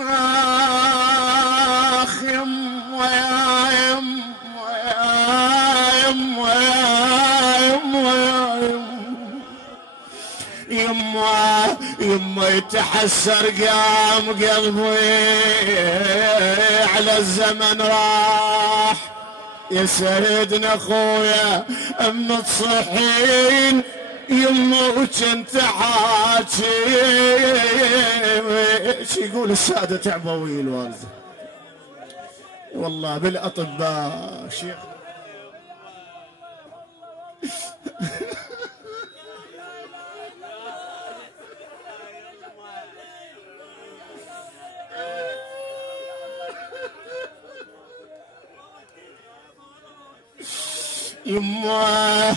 آخ يما يا يما يا يما يا يما يما يتحسر قام قلبي على الزمن راح يا سيدنا اخويا ام تصحين يما وجنت حاجي ايش يقول السادة تعبوي الوالدة والله بالاطباء شيخ يما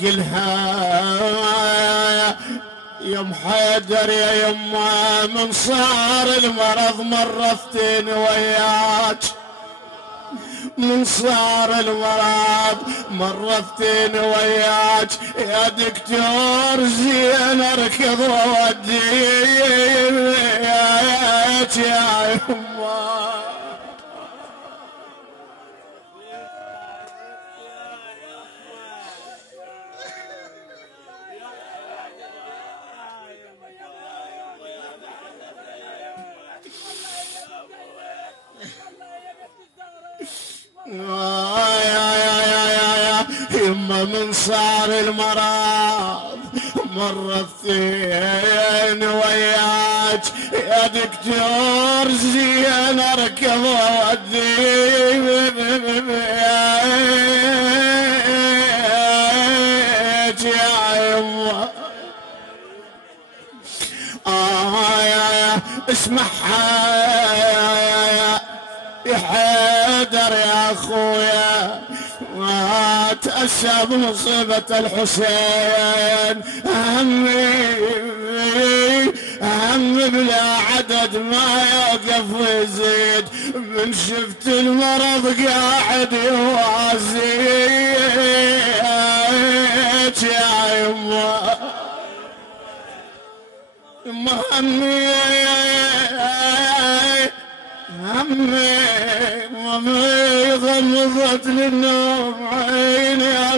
قلها يم حيدر يا يما من صار المرض مرفتين وياك من صار المرض مرفتين وياك يا دكتور زين اركض ووديك يا يما يما من صار المرض مرتين وياك يا دكتور زين اركض ووديك يا يما يا اسمعها يا حيدر يا اخويا ما تأسى بمصيبة الحسين همي بلا عدد ما يوقف ويزيد من شفت المرض قاعد يوازيك يا يما يما همي غمضت للنوم عيني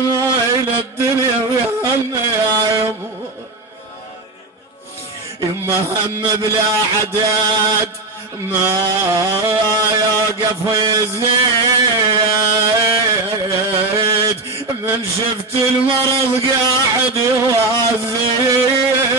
الى الدنيا ويهنى يا يما هم بلا عدد ما يوقف يزيد من شفت المرض قاعد يوازيك